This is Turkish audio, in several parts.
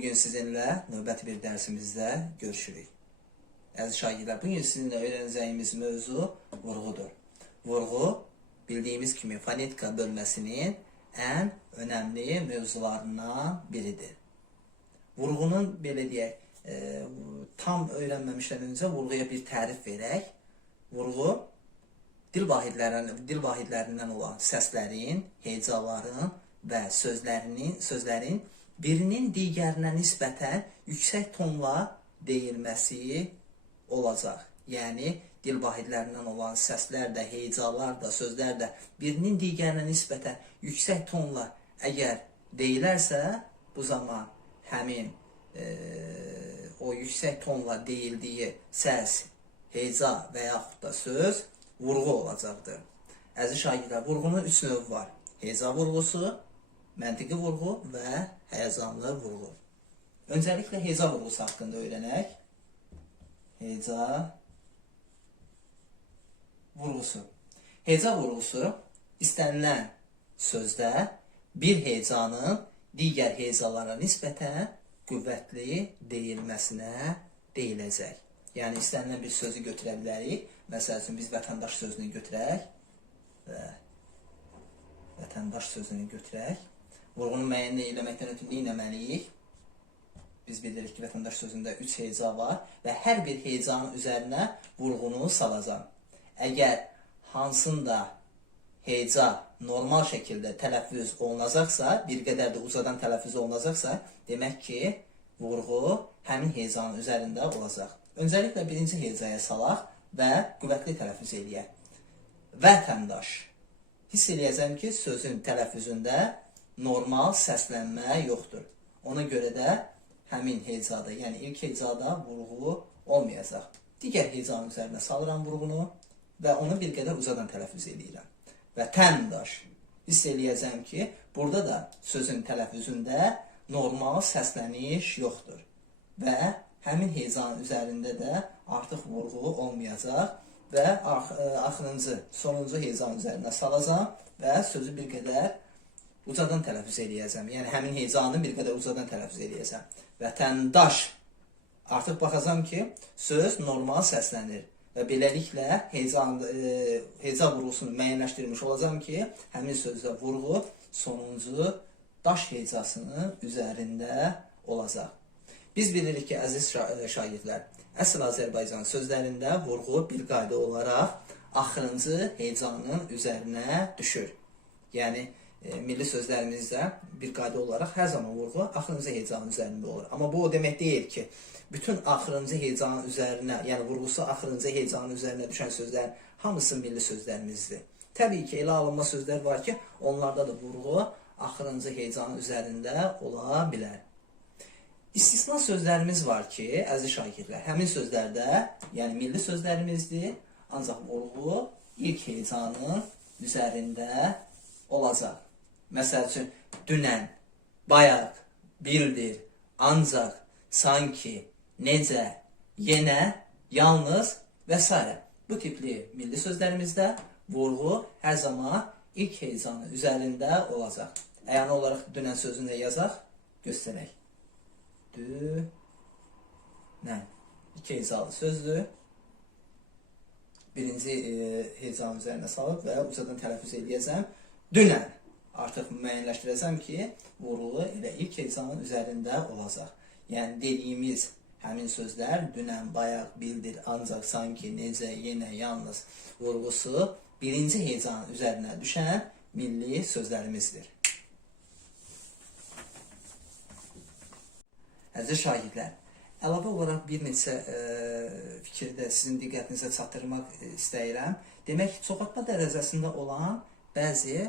bugün sizinle növbəti bir dərsimizdə görüşürük. Əziz şagirdlər, bugün sizinlə öyrənəcəyimiz mövzu vurğudur. Vurğu bildiyimiz kimi fonetika bölməsinin ən önəmli mövzularından biridir. Vurğunun belə deyək, e, tam öyrənməmişdən öncə vurğuya bir tərif verək. Vurğu dil vahidlərindən, dil vahidlərindən olan səslərin, hecaların və sözlərinin, sözlərin birinin digərinə nisbətən yüksək tonla deyilməsi olacaq. Yəni dil vahidlərindən olan səslər də, hecalar da, sözlər də birinin digərinə nisbətən yüksək tonla əgər deyilərsə, bu zaman həmin e, o yüksək tonla deyildiyi səs, heca və yaxud da söz vurğu olacaqdır. Əziz şagirdlər, vurğunun üç növü var. Heca vurğusu, məntiqi vurğu və həyəcanlı vurğu. Öncəliklə heca vurğusu haqqında öyrənək. Heca vurğusu. Heca vurğusu istənilən sözdə bir hecanın digər hecalara nisbətən qüvvətli deyilməsinə deyiləcək. Yəni istənilən bir sözü götürə bilərik. Məsəl üçün biz vətəndaş sözünü götürək və vətəndaş sözünü götürək. Vurğunu müəyyən eləməkdən ötürü nə etməliyik? Biz bilirik ki, vətəndaş sözündə 3 heca var və hər bir hecanın üzərinə vurğunu salacağam. Əgər hansında heca normal şəkildə tələffüz olunacaqsa, bir qədər də ucadan tələffüz olunacaqsa, demək ki, vurğu həmin hecanın üzərində olacaq. Öncəliklə birinci hecaya salaq və qüvvətli tələffüz eləyək. Vətəndaş. Hiss eləyəcəm ki, sözün tələffüzündə normal səslənmə yoxdur. Ona görə də həmin hecada, yəni ilk hecada vurğu olmayacaq. Digər hecanın üzərinə salıram vurğunu və onu bir qədər uzadan tələffüz eləyirəm. Vətəndaş. Hiss eləyəcəm ki, burada da sözün tələffüzündə normal səsləniş yoxdur. Və həmin hecanın üzərində də artıq vurğu olmayacaq və ə, axırıncı, sonuncu hecanın üzərinə salacağam və sözü bir qədər ucadan tələffüz eləyəcəm. Yəni həmin hecanı bir qədər ucadan tələffüz eləyəcəm. Vətəndaş. Artıq baxacağam ki, söz normal səslənir və beləliklə hecan e, heca vurğusunu müəyyənləşdirmiş olacağam ki, həmin sözdə vurğu sonuncu daş hecasının üzərində olacaq. Biz bilirik ki, əziz e, şagirdlər, əsl Azərbaycan sözlərində vurğu bir qayda olaraq axırıncı hecanın üzərinə düşür. Yəni milli sözlərimizdə bir qayda olaraq hər zaman vurğu axırıncı hecanın üzərində olur. Amma bu o demək deyil ki, bütün axırıncı hecanın üzərinə, yəni vurğusu axırıncı hecanın üzərinə düşən sözlərin hamısı milli sözlərimizdir. Təbii ki, elə alınma sözlər var ki, onlarda da vurğu axırıncı hecanın üzərində ola bilər. İstisna sözlərimiz var ki, əziz şagirdlər, həmin sözlərdə, yəni milli sözlərimizdir, ancaq vurğu ilk hecanın üzərində olacaq. Məsəl üçün, dünən, bayaq, bildir, ancaq, sanki, necə, yenə, yalnız s. Bu tipli milli sözlərimizdə vurğu hər zaman ilk hecanın üzərində olacaq. Əyani olaraq dünən sözünü də yazaq, göstərək. Dünən. İki hecalı sözdür. Birinci e, hecanın üzərinə salıb və ucadan tələffüz eləyəcəm. Dünən. Artıq müəyyənləşdirəcəm ki, vurğu elə ilk hecanın üzərində olacaq. Yəni dediyimiz həmin sözlər dünən, bayaq, bildir, ancaq, sanki, necə, yenə, yalnız vurğusu birinci hecanın üzərinə düşən milli sözlərimizdir. Əziz şagirdlər, əlavə olaraq bir neçə e, fikri sizin diqqətinizə çatdırmaq istəyirəm. Demək, çoxaltma dərəcəsində olan bəzi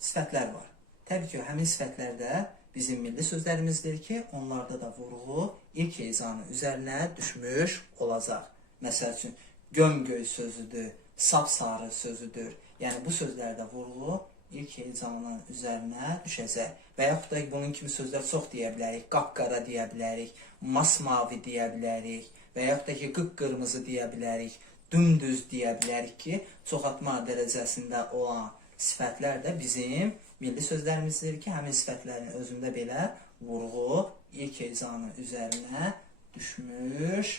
sifətlər var. Təbii ki, həmin sifətlər də bizim milli sözlərimizdir ki, onlarda da vurğu ilk hecanın üzərinə düşmüş olacaq. Məsəl üçün, gömgöy sözüdür, sapsarı sözüdür. Yəni bu sözlərdə vurğu ilk hecanın üzərinə düşəcək. Və yaxud da bunun kimi sözlər çox deyə bilərik. Qapqara deyə bilərik, masmavi deyə bilərik və da ki, qıpqırmızı deyə bilərik, dümdüz deyə bilərik ki, çoxaltma dərəcəsində olan sifətlər də bizim milli sözlərimizdir ki, həmin sifətlərin özündə belə vurğu ilk heyecanın üzerine düşmüş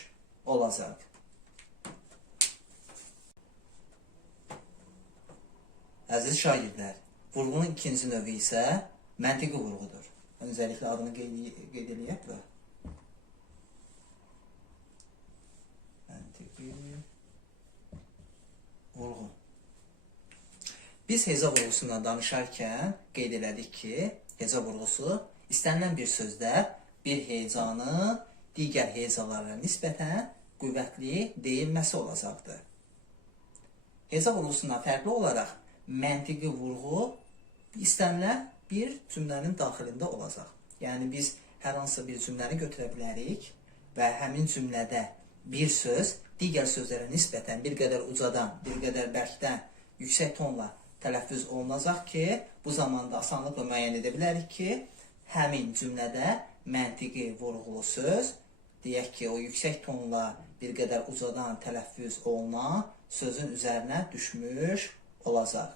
olacak. Əziz şagirdlər, vurğunun ikinci növü isə məntiqi vurğudur. Öncəliklə adını qeyd qeyd məntiqi vurğu. Biz heza vurğusundan danışarkən qeyd elədik ki, heza vurğusu istənilən bir sözdə bir heyecanın digər heyezalara nisbətən qüvvətli deyilməsi olacaqdır. Heza vurğusundan fərqli olaraq məntiqi vurğu istənilən bir cümlənin daxilində olacaq. Yəni biz hər hansısa bir cümləni götürə bilərik və həmin cümlədə bir söz digər sözlərə nisbətən bir qədər ucadan, bir qədər bərkdən, yüksək tonla tələffüz olunacaq ki, bu zamanda asanlıqla müəyyən edə bilərik ki, həmin cümlədə məntiqi vurğulu söz, deyək ki, o yüksək tonla bir qədər ucadan tələffüz olunan sözün üzərinə düşmüş olacaq.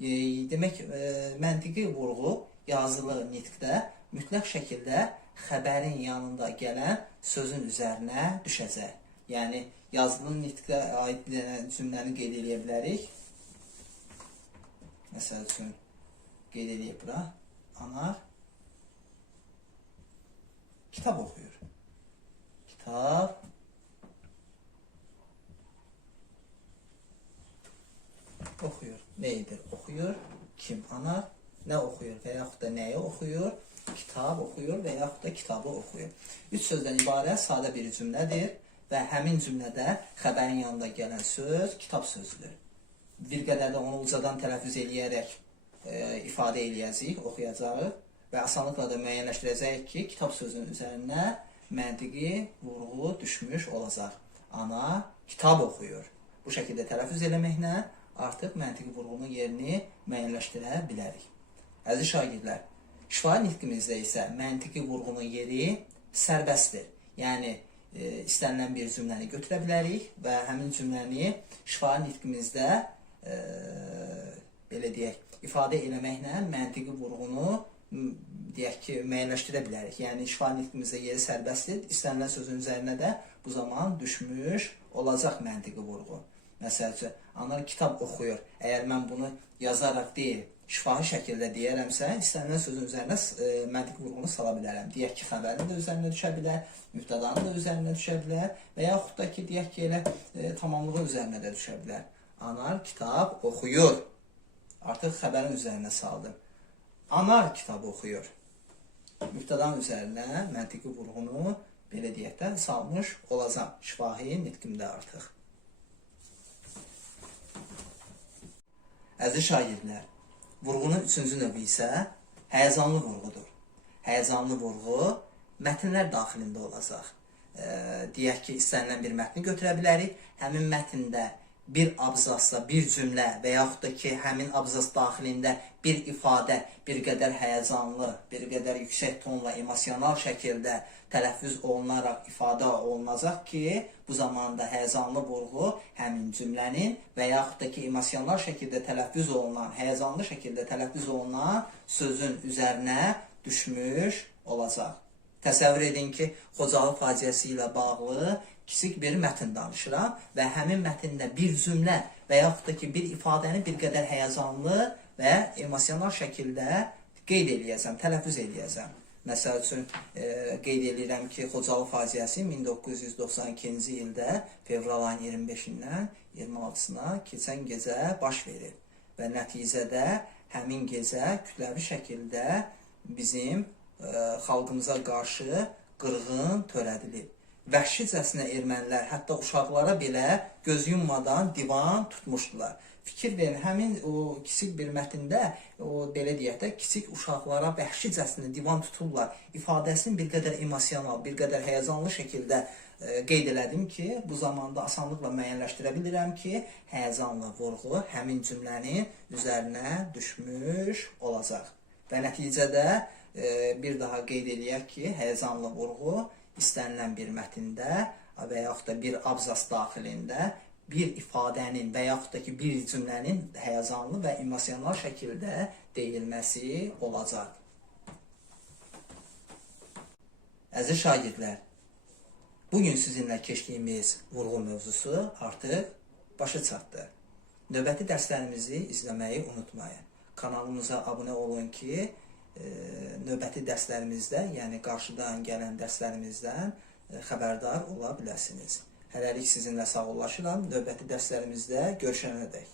E, demək, e, məntiqi vurğu yazılı nitqdə mütləq şəkildə xəbərin yanında gələn sözün üzərinə düşəcək. Yəni yazılı nitqə aid cümləni qeyd edə bilərik. Üçün qeyd edək bura. Anar kitab oxuyur. Kitab oxuyur. Neydir? Oxuyur. Kim? Anar. Nə oxuyur və yaxud da nəyi oxuyur? Kitab oxuyur və yaxud da kitabı oxuyur. Üç sözdən ibarət sadə bir cümlədir və həmin cümlədə xəbərin yanında gələn söz kitab sözüdür. Bir qədər də onu ucadan tələffüz eləyərək e, ifadə eləyəcəyik, oxuyacağıq və asanlıqla da müəyyənləşdirəcəyik ki, kitab sözünün üzərinə məntiqi vurğu düşmüş olacaq. Ana kitab oxuyur. Bu şəkildə tələffüz eləməklə artıq məntiqi vurğunun yerini müəyyənləşdirə bilərik. Əziz şagirdlər, şifahi nitqimizdə isə məntiqi vurğunun yeri sərbəstdir. Yəni e, istənilən bir cümləni götürə bilərik və həmin cümləni şifahi nitqimizdə e, belə deyək, ifadə eləməklə məntiqi vurğunu deyək ki, müəyyənləşdirə bilərik. Yəni şifahi nitqimizdə yeri sərbəstdir. İstənilən sözün üzərinə də bu zaman düşmüş olacaq məntiqi vurğu. Məsəl üçün, anar kitab oxuyur. Əgər mən bunu yazaraq deyil, şifahi şəkildə deyərəmsə, istənilən sözün üzərinə e, məntiq vurğunu sala bilərəm. Deyək ki, xəbərin də üzərinə düşə bilər, mübtədanın da üzərinə düşə bilər və yaxud da ki, deyək ki, elə e, tamamlığı üzərinə də düşə bilər. Anar kitab oxuyur. Artıq xəbərin üzərinə saldım. Anar kitab oxuyur. Mübtədanın üzərinə məntiqi vurğunu belə deyək salmış olacam şifahi nitqimdə artıq. Əziz şagirdlər, vurğunun üçüncü növü isə həyəcanlı vurğudur. Həyəcanlı vurğu mətnlər daxilində olacaq. E, deyək ki, istənilən bir mətni götürə bilərik. Həmin mətndə bir abzasda bir cümlə və yaxud da ki, həmin abzas daxilində bir ifadə bir qədər həyəcanlı, bir qədər yüksək tonla, emosional şəkildə tələffüz olunaraq ifadə olunacaq ki, bu zamanda həyəcanlı vurğu həmin cümlənin və yaxud da ki, emosional şəkildə tələffüz olunan, həyəcanlı şəkildə tələffüz olunan sözün üzərinə düşmüş olacaq. Təsəvvür edin ki, Xocalı faciəsi ilə bağlı kiçik bir mətn danışıram və həmin mətndə bir cümlə və yaxud ki, bir ifadəni bir qədər həyəcanlı və emosional şəkildə qeyd eləyəcəm, tələffüz eləyəcəm. Məsəl üçün e, qeyd edirəm ki, Xocalı faciəsi 1992-ci ildə fevral ayının 25-dən 26-sına keçən gecə baş verir və nəticədə həmin gecə kütləvi şəkildə bizim e, xalqımıza qarşı qırğın törədilib. Vəhşicəsinə ermənilər hətta uşaqlara belə göz yummadan divan tutmuşdular. Fikir verin, həmin o kiçik bir mətndə o belə deyək də kiçik uşaqlara vəhşicəsinə divan tutublar. İfadəsini bir qədər emosional, bir qədər həyəcanlı şəkildə e, qeyd elədim ki, bu zamanda asanlıqla müəyyənləşdirə bilirəm ki, həyəcanlı vurğu həmin cümlənin üzərinə düşmüş olacaq. Və nəticədə bir daha qeyd eləyək ki, həyəcanlı vurğu istənilən bir mətndə və yaxud da bir abzas daxilində bir ifadənin və yaxud da ki, bir cümlənin həyəcanlı və emosional şəkildə deyilməsi olacaq. Əziz şagirdlər, bugün sizinlə keçdiyimiz vurğu mövzusu artıq başa çatdı. Növbəti dərslərimizi izləməyi unutmayın. Kanalımıza abunə olun ki, növbəti dərslərimizdə, yəni qarşıdan gələn dərslərimizdən e, xəbərdar ola biləsiniz. Hələlik sizinlə sağollaşıram. Növbəti dərslərimizdə görüşənədək.